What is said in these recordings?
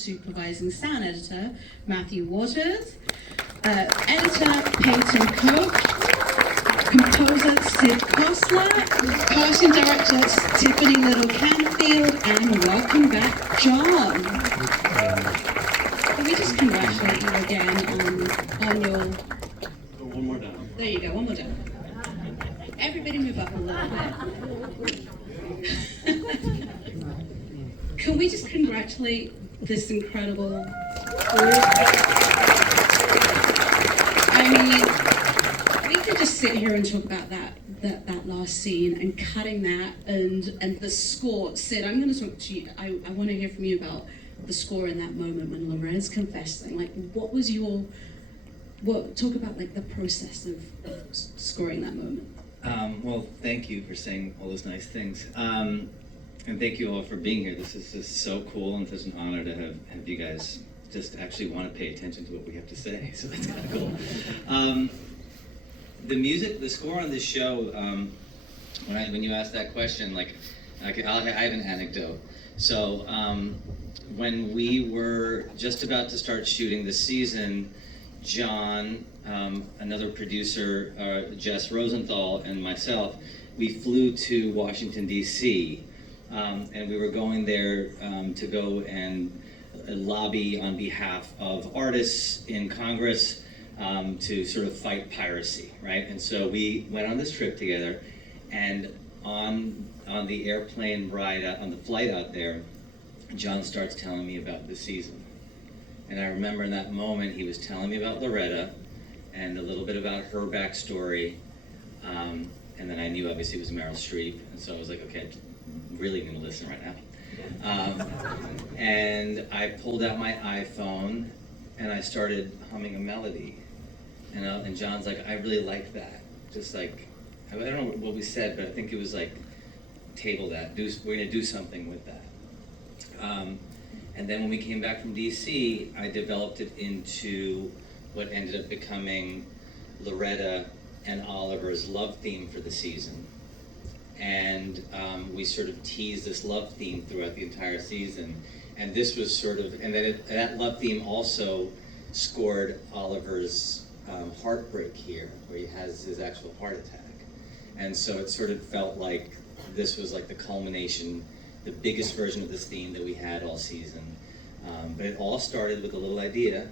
Supervising sound editor, Mathew, editor, Payton, KOch, composer, Khosla, casting director, Tiffany Canfield, and welcome back, John. Can we just congratulate you again on your... One more down. There you go, one more down. Everybody move up a little bit. Can we just congratulate this incredible group? I mean, we could just sit here and talk about that last scene and cutting that and the score. Sid, I'm going to talk to you. I want to hear from you about the score in that moment when Loretta's confessing. Like, what was your... talk about like the process of scoring that moment. Well, thank you for saying all those nice things. And thank you all for being here. This is just so cool and such an honor to have you guys just actually want to pay attention to what we have to say. So that's kind of cool. The music, the score on this show, when you asked that question, like, I have an anecdote. So when we were just about to start shooting the season, John, another producer, Jess Rosenthal, and myself, we flew to Washington, D.C., and we were going there to go and lobby on behalf of artists in Congress to sort of fight piracy, right? And so we went on this trip together, and on the airplane ride, on the flight out there, John starts telling me about the season. And I remember in that moment, he was telling me about Loretta and a little bit about her backstory. And then I knew obviously it was Meryl Streep. And so I was like, okay, I'm really gonna listen right now. And I pulled out my iPhone and I started humming a melody. And John's like, I really like that. Just like, I don't know what we said, but I think it was like, table that, we're gonna do something with that. And then when we came back from DC, I developed it into what ended up becoming Loretta and Oliver's love theme for the season. And we sort of teased this love theme throughout the entire season. And this was sort of, and then that love theme also scored Oliver's heartbreak here, where he has his actual heart attack. And so it sort of felt like this was like the culmination, the biggest version of this theme that we had all season. But it all started with a little idea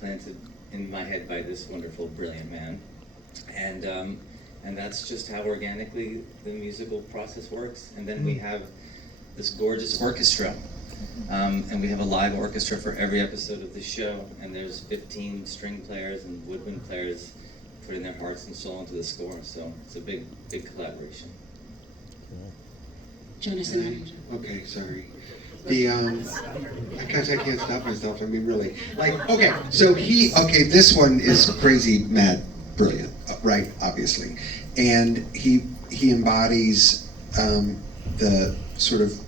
planted in my head by this wonderful, brilliant man. And that's just how organically the musical process works. And then we have this gorgeous orchestra. And we have a live orchestra for every episode of the show. And there's 15 string players and woodwind players putting their hearts and soul into the score. So it's a big, big collaboration. Jonathan. Okay, sorry. I can't stop myself. I mean, really. Like, okay, so this one is crazy, mad, brilliant, right? Obviously, and he embodies the sort of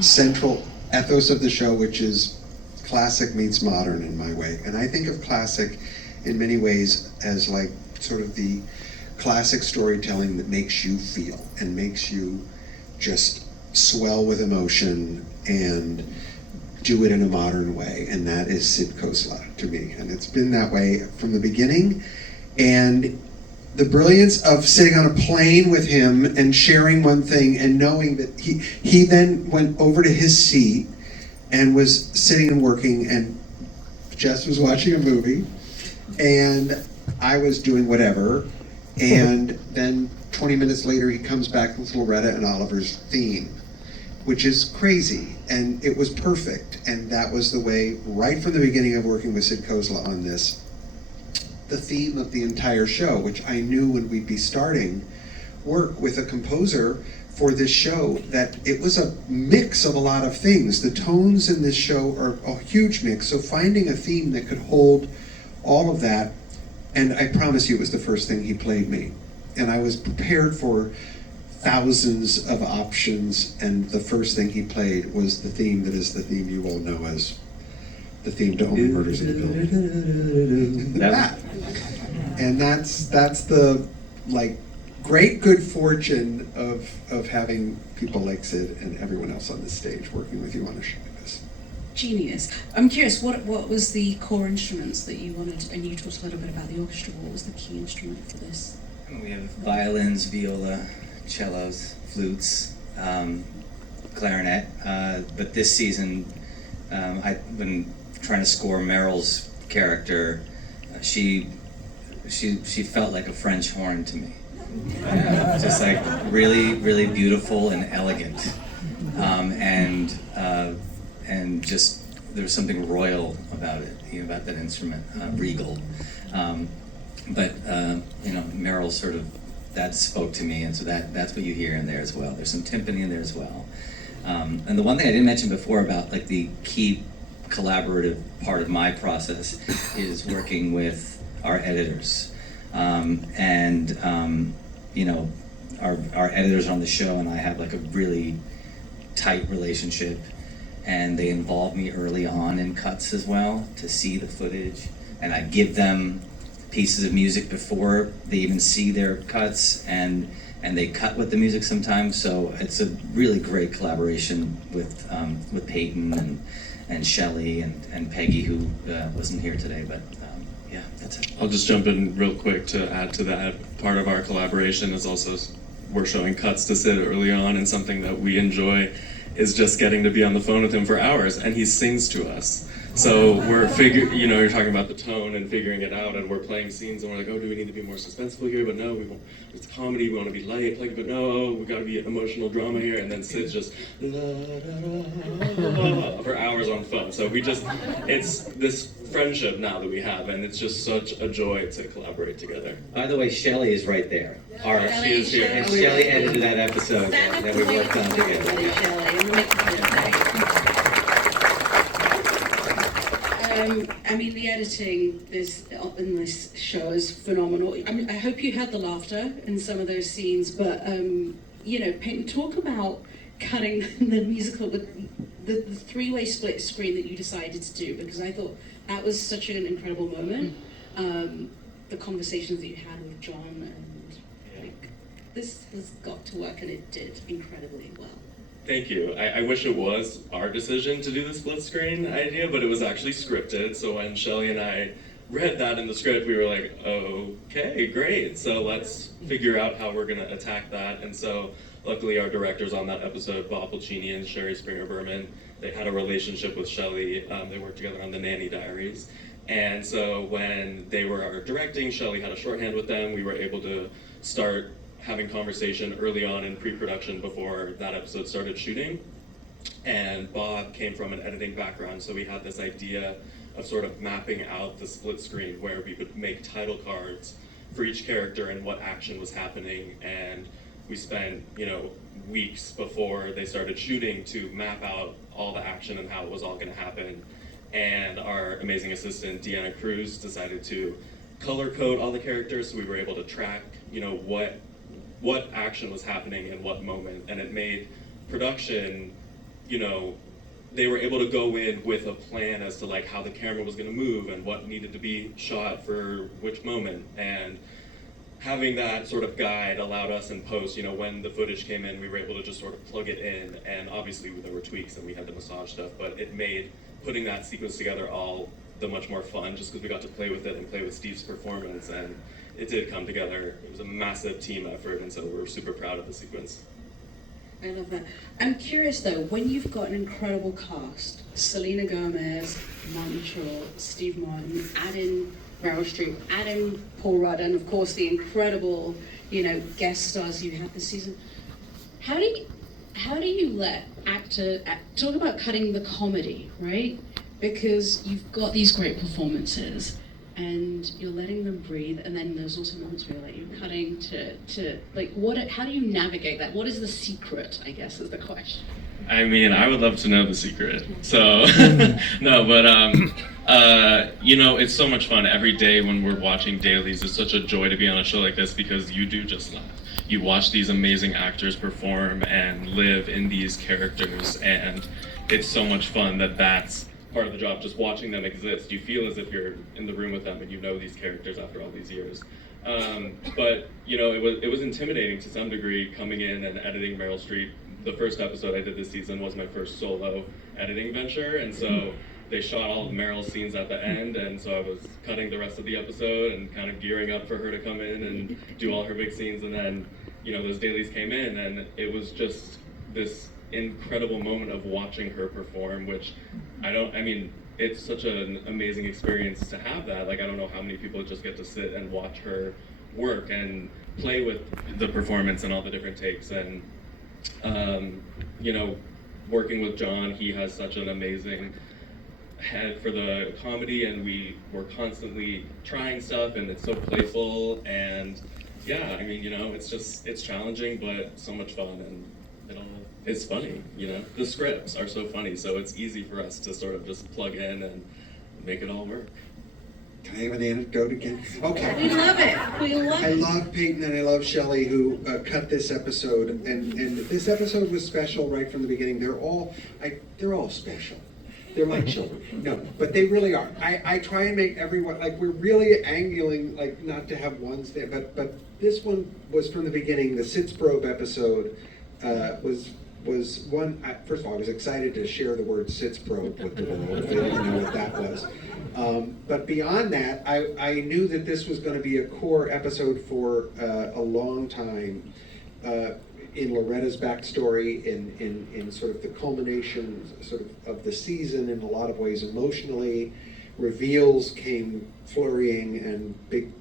central ethos of the show, which is classic meets modern in my way. And I think of classic in many ways as like sort of the classic storytelling that makes you feel and makes you just swell with emotion and do it in a modern way, and that is Sid Khosla to me, and it's been that way from the beginning. And the brilliance of sitting on a plane with him and sharing one thing and knowing that he then went over to his seat and was sitting and working, and Jess was watching a movie and I was doing whatever, and then 20 minutes later he comes back with Loretta and Oliver's theme, which is crazy, and it was perfect. And that was the way, right from the beginning of working with Sid Khosla on this, the theme of the entire show, which I knew when we'd be starting work with a composer for this show, that it was a mix of a lot of things. The tones in this show are a huge mix, so finding a theme that could hold all of that, and I promise you it was the first thing he played me. And I was prepared for thousands of options, and the first thing he played was the theme that is the theme you all know as the theme to Only Murders in the Building. That. And that's the like great good fortune of having people like Sid and everyone else on the stage working with you on a show like this. Genius. I'm curious, what was the core instruments that you wanted, and you talked a little bit about the orchestra, what was the key instrument for this? We have violins, viola, cellos, flutes, clarinet. But this season, I've been trying to score Meryl's character. She felt like a French horn to me. Just like really, really beautiful and elegant. And just there was something royal about it, about that instrument, regal. But Meryl sort of, that spoke to me, and so that's what you hear in there as well. There's some timpani in there as well. And the one thing I didn't mention before about like the key collaborative part of my process is working with our editors. Our editors on the show and I have like a really tight relationship, and they involve me early on in cuts as well to see the footage, and I give them pieces of music before they even see their cuts, and they cut with the music sometimes. So it's a really great collaboration with Payton and Shelley and Peggy, who wasn't here today, but yeah, that's it. I'll just jump in real quick to add to that. Part of our collaboration is also we're showing cuts to Sid early on, and something that we enjoy is just getting to be on the phone with him for hours, and he sings to us. So we're you're talking about the tone and figuring it out, and we're playing scenes, and we're like, oh, do we need to be more suspenseful here? But no, we won't. It's comedy, we want to be light, like, but no, we got to be emotional drama here, and then Sid's just la, da, da, for hours on the phone. So it's this friendship now that we have, and it's just such a joy to collaborate together. By the way, Shelley is right there. She is here. And Shelley edited that episode that we worked on together. The editing in this show is phenomenal. I hope you had the laughter in some of those scenes, but Payton, talk about cutting the musical, the three-way split screen that you decided to do, because I thought that was such an incredible moment. The conversations that you had with John, and this has got to work, and it did incredibly well. Thank you. I wish it was our decision to do the split screen idea, but it was actually scripted. So when Shelley and I read that in the script, we were like, okay, great. So let's figure out how we're going to attack that. And so luckily our directors on that episode, Bob Pulcini and Sherry Springer-Berman, they had a relationship with Shelley. They worked together on the Nanny Diaries. And so when they were directing, Shelley had a shorthand with them. We were able to start having conversation early on in pre-production before that episode started shooting. And Bob came from an editing background, so we had this idea of sort of mapping out the split screen where we would make title cards for each character and what action was happening. And we spent, weeks before they started shooting to map out all the action and how it was all going to happen. And our amazing assistant, Deanna Cruz, decided to color code all the characters, so we were able to track, what action was happening in what moment, and it made production, they were able to go in with a plan as to like how the camera was going to move and what needed to be shot for which moment. And having that sort of guide allowed us in post, when the footage came in, we were able to just sort of plug it in, and obviously there were tweaks and we had to massage stuff, but it made putting that sequence together all the much more fun, just because we got to play with it and play with Steve's performance, and it did come together. It was a massive team effort, and so we're super proud of the sequence. I love that. I'm curious though, when you've got an incredible cast, Selena Gomez, Martin Short, Steve Martin, add in Meryl Streep, add in Paul Rudd, and of course the incredible, guest stars you had this season. How do you let talk about cutting the comedy, right? Because you've got these great performances, and you're letting them breathe, and then there's also moments where you're cutting to how do you navigate that? What is the secret, I guess, is the question. I mean, I would love to know the secret. So, no, but it's so much fun. Every day when we're watching dailies, it's such a joy to be on a show like this, because you do just laugh. You watch these amazing actors perform and live in these characters, and it's so much fun that's part of the job, just watching them exist. You feel as if you're in the room with them and you know these characters after all these years. But it was intimidating to some degree coming in and editing Meryl Streep the first episode I did this season was my first solo editing venture, and so they shot all of Meryl's scenes at the end, and so I was cutting the rest of the episode and kind of gearing up for her to come in and do all her big scenes, and then, you know, those dailies came in, and it was just this incredible moment of watching her perform, which I mean, it's such an amazing experience to have that. Like, I don't know how many people just get to sit and watch her work and play with the performance and all the different takes, and you know, working with John, he has such an amazing head for the comedy, and we were constantly trying stuff, and it's so playful, and yeah, I mean, you know, it's challenging, but so much fun, and it's funny, you know. The scripts are so funny, so it's easy for us to sort of just plug in and make it all work. Can I have an anecdote again? Okay. We love it. We love I it. love Payton and I love Shelley, who cut this episode, and this episode was special right from the beginning. They're all special. They're my children. No, but they really are. I try and make everyone, like, we're really angling, like, not to have ones there, but this one was from the beginning. The Sitzprobe episode was one. First of all, I was excited to share the word Sitzprobe with the world if they didn't know what that was. But beyond that, I knew that this was going to be a core episode for a long time in Loretta's backstory, in sort of the culmination sort of the season in a lot of ways emotionally. Reveals came flurrying and big,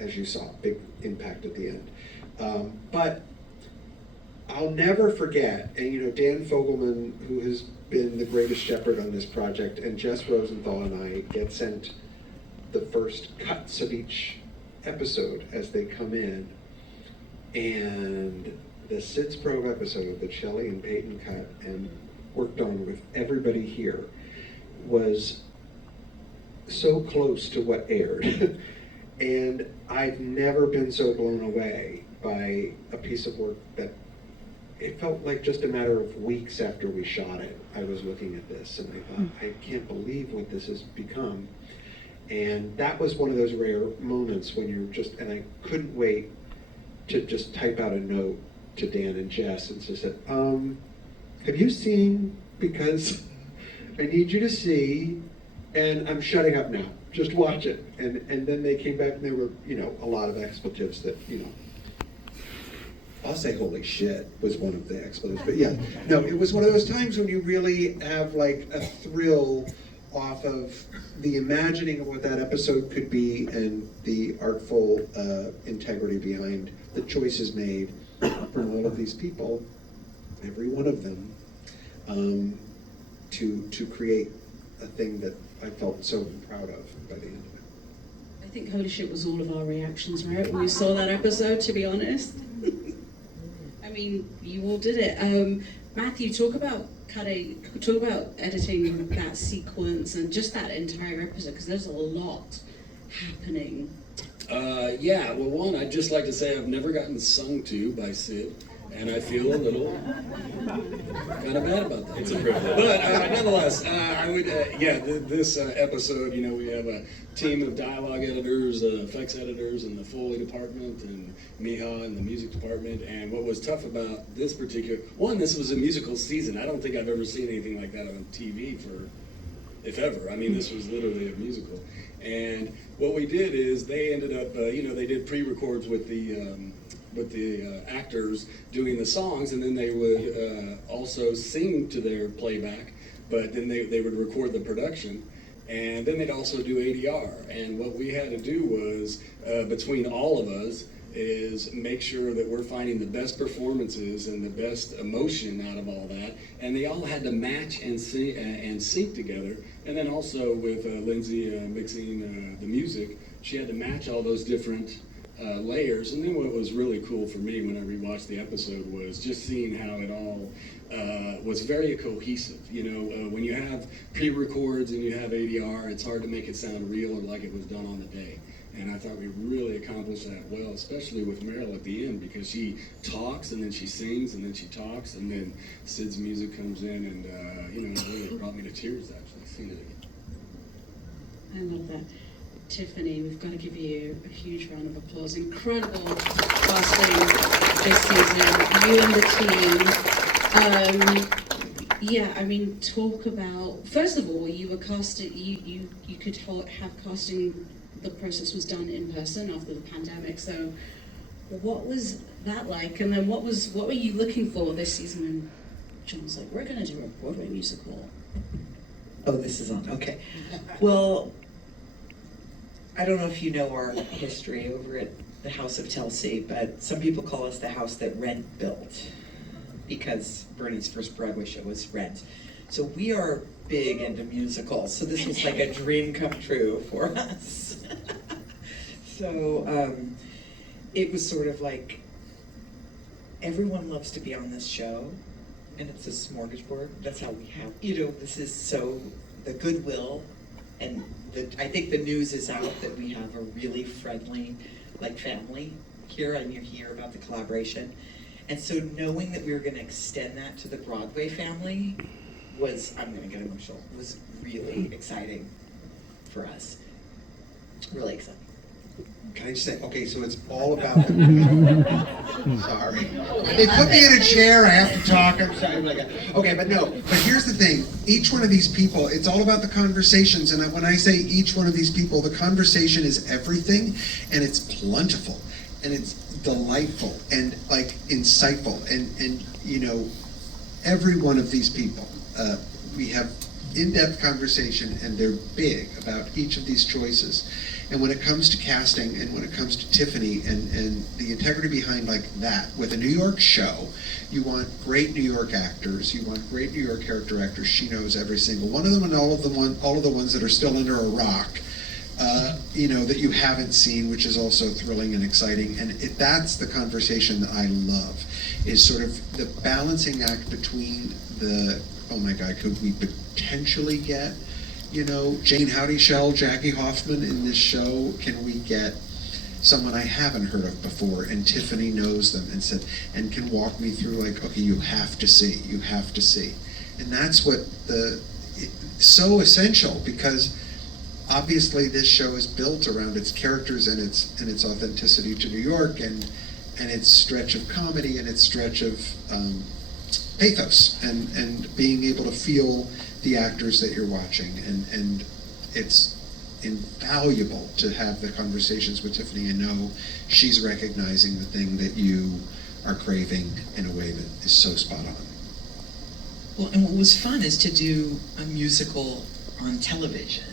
as you saw, big impact at the end. But I'll never forget, and you know, Dan Fogelman, who has been the greatest shepherd on this project, and Jess Rosenthal and I get sent the first cuts of each episode as they come in, and the Sitzprobe episode that Shelley and Payton cut and worked on with everybody here was so close to what aired. And I've never been so blown away by a piece of work that it felt like just a matter of weeks after we shot it, I was looking at this and I thought, I can't believe what this has become. And that was one of those rare moments when you're just, and I couldn't wait to just type out a note to Dan and Jess and just said, have you seen, because I need you to see, and I'm shutting up now, just watch it. And then they came back and there were, you know, a lot of expletives that, you know, I'll say holy shit was one of the expletives, but yeah, no, it was one of those times when you really have like a thrill off of the imagining of what that episode could be and the artful integrity behind the choices made from all of these people, every one of them, to create a thing that I felt so proud of by the end of it. I think holy shit was all of our reactions, right, when we saw that episode, to be honest. I mean, you all did it. Mathew, talk about editing that sequence and just that entire episode, because there's a lot happening. Yeah, well, one, I'd just like to say I've never gotten sung to by Sid, and I feel a little kind of bad about that. It's a privilege. But nonetheless, I would, this episode, you know, we have a team of dialogue editors, effects editors, and the Foley department, and Miha in the music department. And what was tough about this particular, one, this was a musical season. I don't think I've ever seen anything like that on TV for, if ever. I mean, this was literally a musical. And what we did is they ended up, they did pre-records with the actors doing the songs, and then they would also sing to their playback, but then they would record the production, and then they'd also do ADR. And what we had to do was, between all of us, is make sure that we're finding the best performances and the best emotion out of all that, and they all had to match and sync together. And then also with Lindsay mixing the music, she had to match all those different layers. And then what was really cool for me when I rewatched the episode was just seeing how it all was very cohesive. You know, when you have pre-records and you have ADR, it's hard to make it sound real or like it was done on the day. And I thought we really accomplished that well, especially with Meryl at the end, because she talks and then she sings and then she talks, and then Sid's music comes in, and it really brought me to tears actually seeing it again. I love that. Tiffany, we've got to give you a huge round of applause. Incredible casting this season. You and the team Yeah, I mean, talk about, first of all, you were casting, you could have casting, the process was done in person after the pandemic, so what was that like? And then what were you looking for this season when John was like, we're gonna do a Broadway musical? Oh, this is on, okay. Well, I don't know if you know our history over at the House of Telsey, but some people call us the house that Rent built, because Bernie's first Broadway show was Rent. So we are big into musicals, so this was like a dream come true for us. So it was sort of like, everyone loves to be on this show, and it's a smorgasbord. That's how we have, this is so, the goodwill, and I think the news is out that we have a really friendly, like, family here, and you hear about the collaboration. And so knowing that we were gonna extend that to the Broadway family was, I'm gonna get emotional, was really exciting for us. Really exciting. Can I just say, okay, so it's all about sorry. They put me in a chair, I have to talk, I'm sorry. Okay, but here's the thing. Each one of these people, it's all about the conversations, and when I say each one of these people, the conversation is everything, and it's plentiful, and it's delightful, and like insightful, and every one of these people, we have in-depth conversation, and they're big about each of these choices. And when it comes to casting, and when it comes to Tiffany, and the integrity behind like that, with a New York show, you want great New York actors, you want great New York character actors. She knows every single one of them, and all of the ones that are still under a rock, that you haven't seen, which is also thrilling and exciting. And that's the conversation that I love, is sort of the balancing act between the, oh my God, could we potentially get Jane Howdyshell, Jackie Hoffman in this show? Can we get someone I haven't heard of before? And Tiffany knows them and can walk me through, like, okay, you have to see. And that's what so essential, because obviously this show is built around its characters and its authenticity to New York, and its stretch of comedy, and its stretch of pathos, and being able to feel the actors that you're watching, and it's invaluable to have the conversations with Tiffany and know she's recognizing the thing that you are craving in a way that is so spot on. Well, and what was fun is to do a musical on television,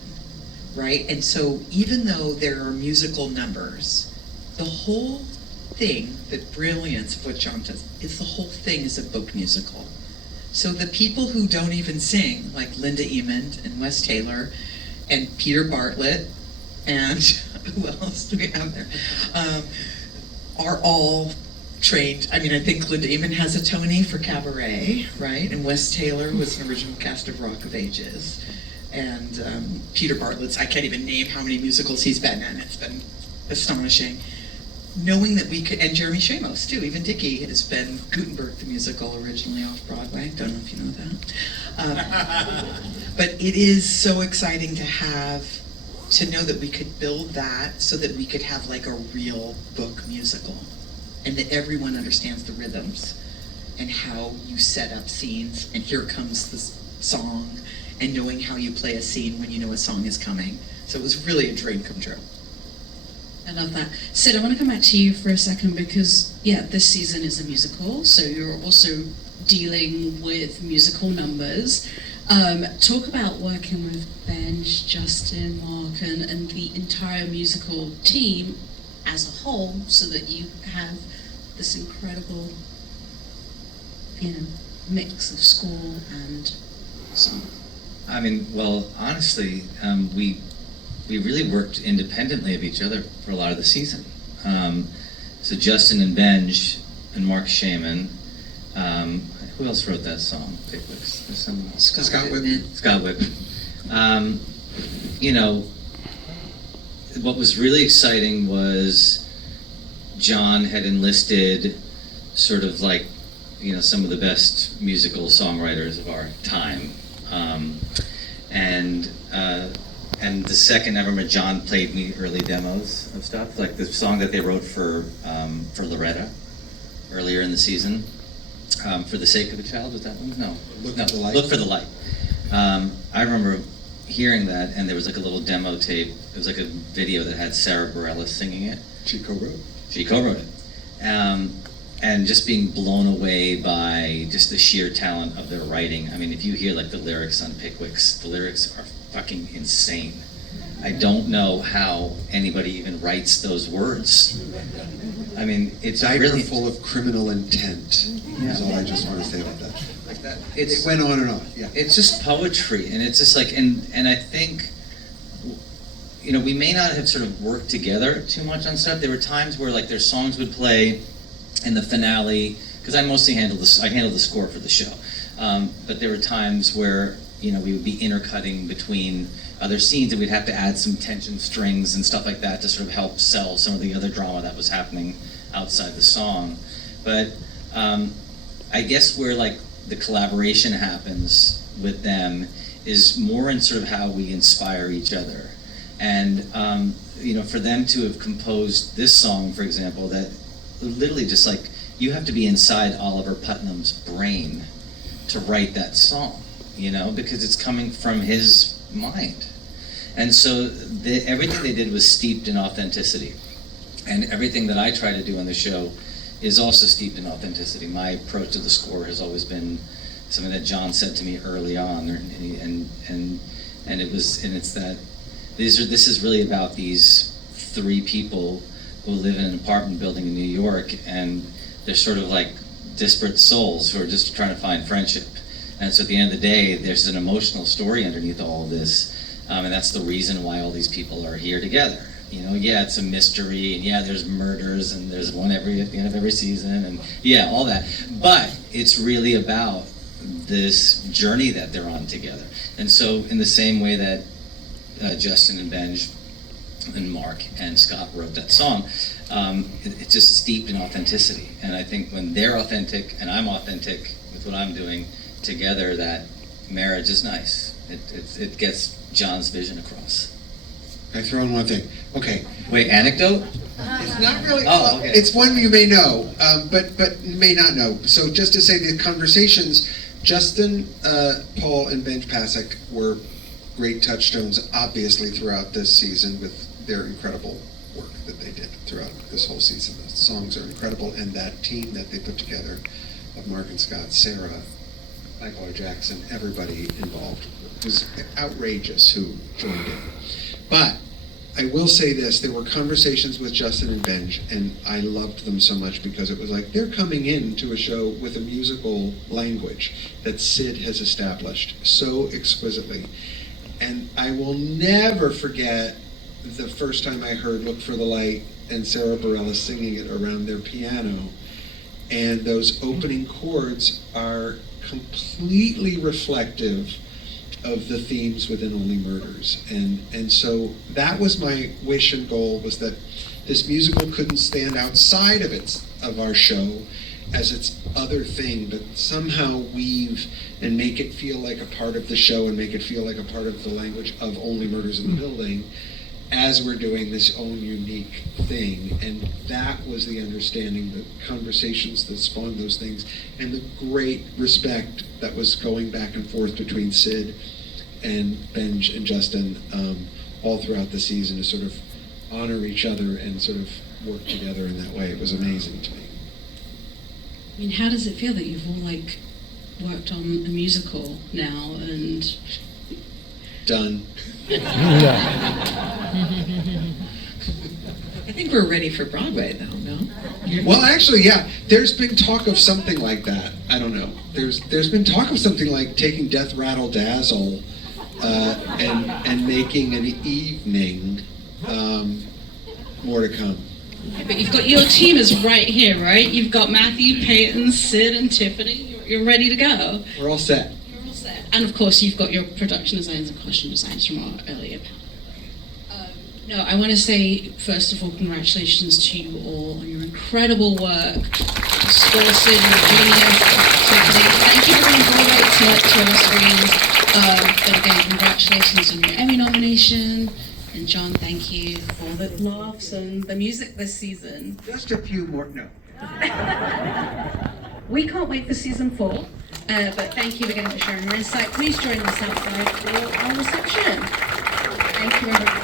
right? And so even though there are musical numbers, the whole thing, the brilliance of what John does, is the whole thing is a book musical. So the people who don't even sing, like Linda Emond and Wes Taylor and Peter Bartlett and who else do we have there, are all trained. I mean, I think Linda Emond has a Tony for Cabaret, right? And Wes Taylor was an original cast of Rock of Ages. And Peter Bartlett's, I can't even name how many musicals he's been in. It's been astonishing. Knowing that we could, and Jeremy Shamos too, even Dickie has been Gutenberg the musical originally off Broadway. Don't know if you know that. But it is so exciting to know that we could build that so that we could have like a real book musical, and that everyone understands the rhythms and how you set up scenes, and here comes this song, and knowing how you play a scene when you know a song is coming. So it was really a dream come true. I love that. Sid, I want to come back to you for a second, because, this season is a musical, so you're also dealing with musical numbers. Talk about working with Vange, Justin, Mark, and the entire musical team as a whole, so that you have this incredible, mix of score and song. I mean, well, honestly, we really worked independently of each other for a lot of the season. So Justin and Vange and Mark Shaman. Who else wrote that song? There's someone else. Scott Whitman. Scott Whitman. What was really exciting was John had enlisted sort of like, some of the best musical songwriters of our time. And the second I remember John played me early demos of stuff, like the song that they wrote for Loretta earlier in the season. For the Sake of a Child, was that one? No. Look No, for the Light. Look for the Light. I remember hearing that, and there was like a little demo tape. It was like a video that had Sarah Bareilles singing it. She co-wrote. She co-wrote it. And just being blown away by just the sheer talent of their writing. I mean, if you hear like the lyrics on Pickwick's, the lyrics are fucking insane. I don't know how anybody even writes those words. I mean, it's Diaper really full of criminal intent. Yeah. Is all I just want to say about that. Like that. It It's- went on and on. Yeah. it's just poetry, and it's just like, and I think, you know, we may not have sort of worked together too much on stuff. There were times where like their songs would play in the finale, because I mostly handled the score for the show. But there were times where, you know, we would be intercutting between other scenes, and we'd have to add some tension strings and stuff like that to sort of help sell some of the other drama that was happening outside the song. But I guess where like the collaboration happens with them is more in sort of how we inspire each other. And you know, for them to have composed this song, for example, that literally just like, you have to be inside Oliver Putnam's brain to write that song, you know, because it's coming from his mind. And so everything they did was steeped in authenticity. And everything that I try to do on the show is also steeped in authenticity. My approach to the score has always been something that John said to me early on, and it's that this is really about these three people who live in an apartment building in New York, and they're sort of like disparate souls who are just trying to find friendship. And so at the end of the day, there's an emotional story underneath all of this, and that's the reason why all these people are here together. You know, yeah, it's a mystery, and yeah, there's murders, and there's one at the end of every season, and yeah, all that. But it's really about this journey that they're on together. And so in the same way that Justin and Vange and Mark and Scott wrote that song, it's just steeped in authenticity. And I think when they're authentic and I'm authentic with what I'm doing together, that marriage is nice. It gets John's vision across. I throw in one thing. Okay. Wait, anecdote? It's not really. Oh, okay. It's one you may know, but may not know. So just to say, the conversations, Justin, Paul, and Benj Pasek were great touchstones, obviously, throughout this season with their incredible work that they did throughout this whole season. The songs are incredible, and that team that they put together of Mark and Scott, Sarah, Michael R. Jackson, everybody involved, it was outrageous who joined in. But I will say this, there were conversations with Justin and Benj, and I loved them so much because it was like, they're coming into a show with a musical language that Sid has established so exquisitely. And I will never forget the first time I heard Look for the Light and Sarah Bareilles singing it around their piano. And those opening chords are completely reflective of the themes within Only Murders. And so that was my wish and goal, was that this musical couldn't stand outside of our show as its other thing, but somehow weave and make it feel like a part of the show and make it feel like a part of the language of Only Murders in the Building as we're doing this own unique thing. And that was the understanding, the conversations that spawned those things, and the great respect that was going back and forth between Sid and Benj and Justin all throughout the season to sort of honor each other and sort of work together in that way. It was amazing to me. I mean, how does it feel that you've all like worked on a musical now and Done. I think we're ready for Broadway, though, no? Well, actually, yeah, there's been talk of something like that. I don't know. There's been talk of something like taking Death Rattle Dazzle and making an evening. More to come. But you've got, your team is right here, right? You've got Mathew, Payton, Sid, and Tiffany. You're ready to go. We're all set. You're all set. And of course, you've got your production designs and costume designs from our earlier panel. No, I want to say, first of all, congratulations to you all on your incredible work. Score, Sid, you're genius. Tiffany, thank you for bringing Broadway to our screens. But again, congratulations on your Emmy nomination. And John, thank you for all the laughs and the music this season. Just a few more. No. We can't wait for season 4. But thank you again for sharing your insight. Please join us outside for our reception. Thank you, everybody.